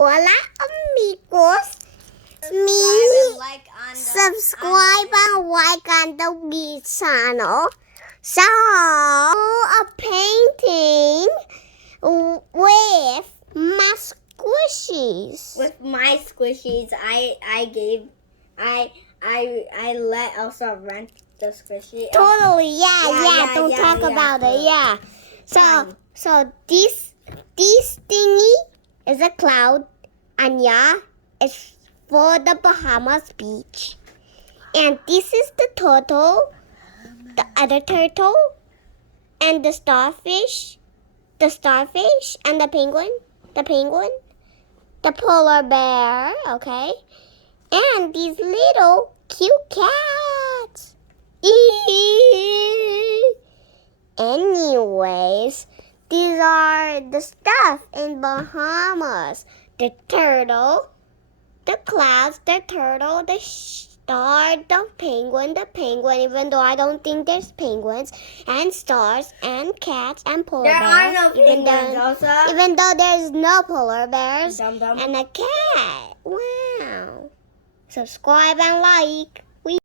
Hola amigos. Subscribe and like on the Wii channel. So, a painting with my squishies. With my squishies, I let Elsa rent the squishy. Totally, yeah. Don't talk about it, yeah. So this thingy is a cloud, and it's for the Bahamas beach. And this is the turtle, the other turtle, and the starfish, and the penguin, the polar bear, okay? And these little cute cats. Anyways, these are the stuff in Bahamas. The turtle, the clouds, the turtle, the star, the penguin, even though I don't think there's penguins, and stars, and cats, and polar bears. There are no penguins, Elsa. Even though there's no polar bears, Dum-dum. and a cat. Wow. Subscribe and like.